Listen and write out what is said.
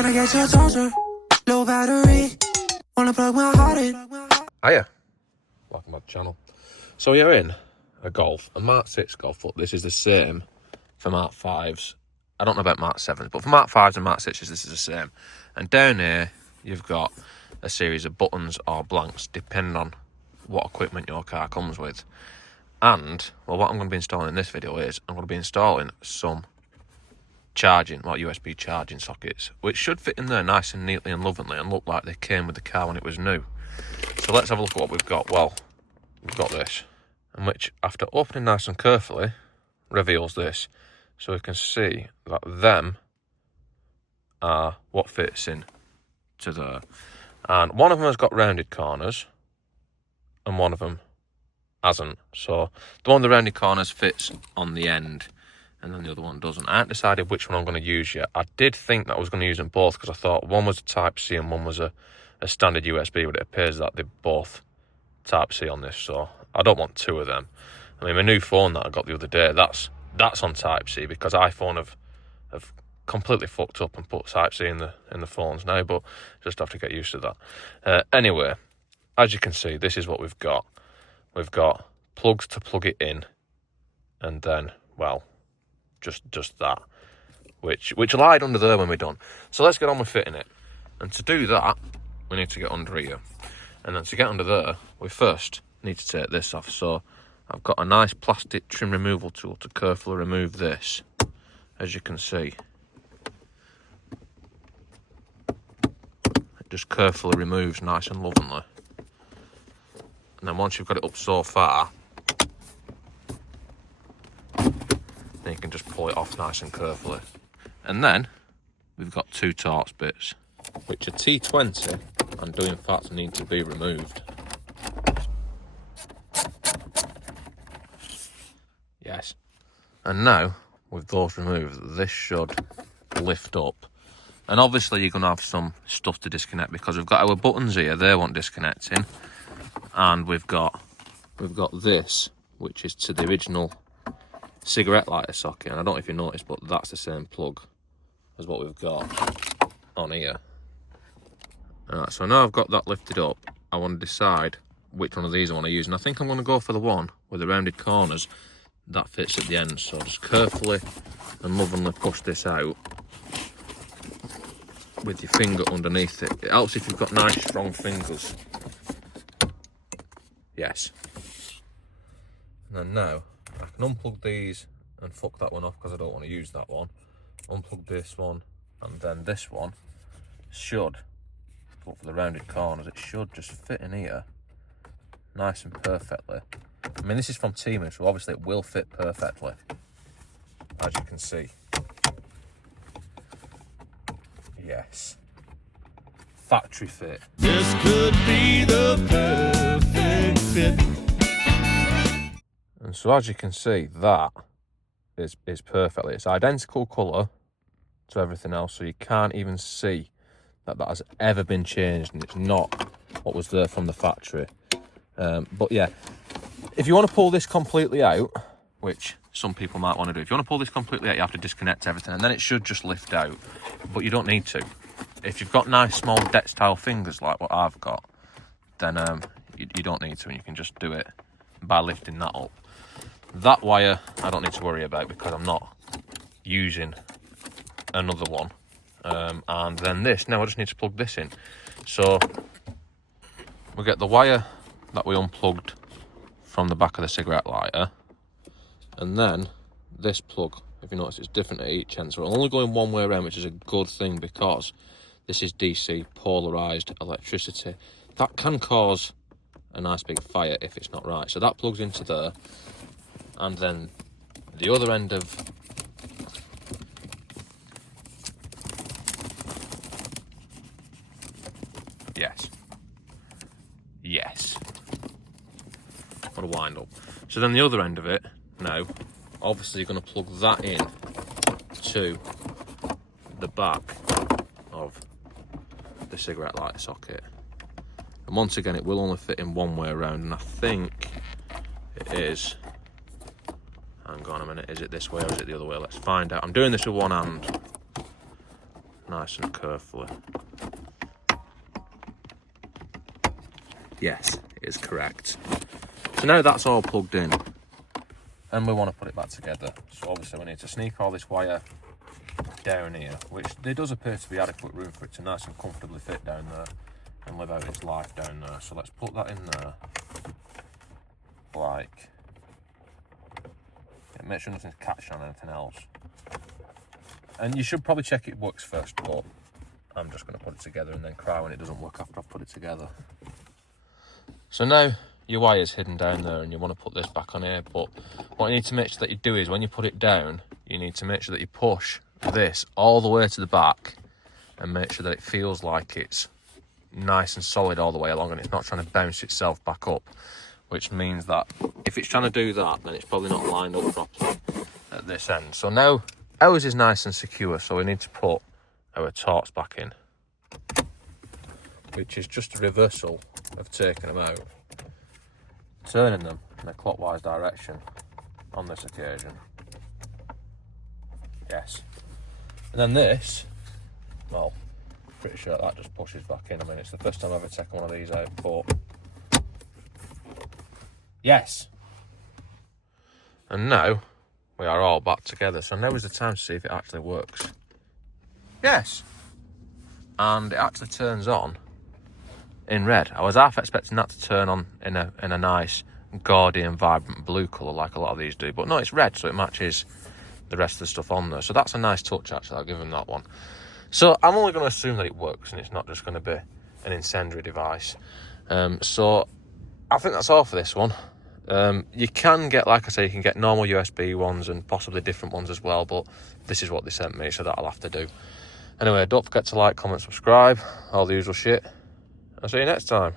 Can I get your toaster? Low battery. Wanna plug my heart in. Hiya. Welcome back to the channel. So you're in a Golf, a Mark 6 Golf, but this is the same for Mark 5s. I don't know about Mark 7s, but for Mark 5s and Mark 6s, this is the same. And down here, you've got a series of buttons or blanks, depending on what equipment your car comes with. And, well, what I'm going to be installing in this video is, I'm going to be installing some USB charging sockets, which should fit in there nice and neatly and lovingly and look like they came with the car when it was new. So let's have a look at what we've got. Well, we've got this, and which, after opening nice and carefully, reveals this. So we can see that them are what fits in to there. And one of them has got rounded corners, and one of them hasn't. So the one with the rounded corners fits on the end, and then the other one doesn't. I haven't decided which one I'm going to use yet. I did think that I was going to use them both, because I thought one was a Type-C and one was a standard USB, but it appears that they're both Type-C on this, so I don't want two of them. I mean, my new phone that I got the other day, that's on Type-C, because iPhone have completely fucked up and put Type-C in the phones now, but just have to get used to that. Anyway, as you can see, this is what we've got. We've got plugs to plug it in, and then, well, just that, which lied under there when we're done. So let's get on with fitting it. And to do that, we need to get under here. And then to get under there, we first need to take this off. So I've got a nice plastic trim removal tool to carefully remove this, as you can see. It just carefully removes nice and lovingly. And then once you've got it up so far, then you can just pull it off nice and carefully. And then we've got two Torx bits, which are T20 and do in fact need to be removed. Yes. And now, with those removed, this should lift up. And obviously you're going to have some stuff to disconnect, because we've got our buttons here, they want disconnecting. And we've got this, which is to the original cigarette lighter socket. And I don't know if you noticed, but that's the same plug as what we've got on here. Alright, so now I've got that lifted up, I want to decide which one of these I want to use. And I think I'm going to go for the one with the rounded corners that fits at the end. So just carefully and lovingly push this out with your finger underneath it. It helps if you've got nice strong fingers. Yes. And then now I can unplug these and fuck that one off, because I don't want to use that one. Unplug this one, and then this one should, but for the rounded corners, it should just fit in here nice and perfectly. I mean, this is from Temu, so obviously it will fit perfectly, as you can see. Yes. Factory fit. This could be the perfect fit. And so as you can see, that is perfectly. It's identical colour to everything else, so you can't even see that has ever been changed, and it's not what was there from the factory. But yeah, if you want to pull this completely out, which some people might want to do, if you want to pull this completely out, you have to disconnect everything, and then it should just lift out, but you don't need to. If you've got nice small deck style fingers like what I've got, then you don't need to, and you can just do it by lifting that up. That wire I don't need to worry about, because I'm not using another one. And then this, now I just need to plug this in. So we get the wire that we unplugged from the back of the cigarette lighter, and then this plug, if you notice, it's different at each end, so we're only going one way around, which is a good thing, because this is DC polarized electricity. That can cause a nice big fire if it's not right. So that plugs into there, and then the other end of yes, what a wind up. So then the other end of it, now obviously you're going to plug that in to the back of the cigarette lighter socket, and once again it will only fit in one way around, and I think it is, hang on a minute, is it this way or is it the other way? Let's find out. I'm doing this with one hand. nice and carefully. Yes, it is correct. So now that's all plugged in, and we want to put it back together. So obviously we need to sneak all this wire down here, which there does appear to be adequate room for it to nice and comfortably fit down there and live out its life down there. So let's put that in there, like, yeah, make sure nothing's catching on anything else. And you should probably check it works first, but I'm just going to put it together and then cry when it doesn't work after I've put it together. So now your wire's hidden down there and you want to put this back on here, but what you need to make sure that you do is when you put it down, you need to make sure that you push this all the way to the back and make sure that it feels like it's nice and solid all the way along and it's not trying to bounce itself back up, which means that if it's trying to do that, then it's probably not lined up properly at this end. So now ours is nice and secure, so we need to put our torques back in, which is just a reversal of taking them out, turning them in a clockwise direction on this occasion. Yes. And then this, well, pretty sure that just pushes back in. I mean, it's the first time I've ever taken one of these out, but yes. And now we are all back together. So now is the time to see if it actually works. Yes. And it actually turns on in red. I was half expecting that to turn on in a nice gaudy and vibrant blue colour like a lot of these do, but no, it's red, so it matches the rest of the stuff on there. So that's a nice touch, actually. I'll give him that one. So I'm only going to assume that it works and it's not just going to be an incendiary device. So I think that's all for this one. You can get, like I say, you can get normal USB ones and possibly different ones as well, but this is what they sent me, so that'll have to do. Anyway, don't forget to like, comment, subscribe, all the usual shit. I'll see you next time.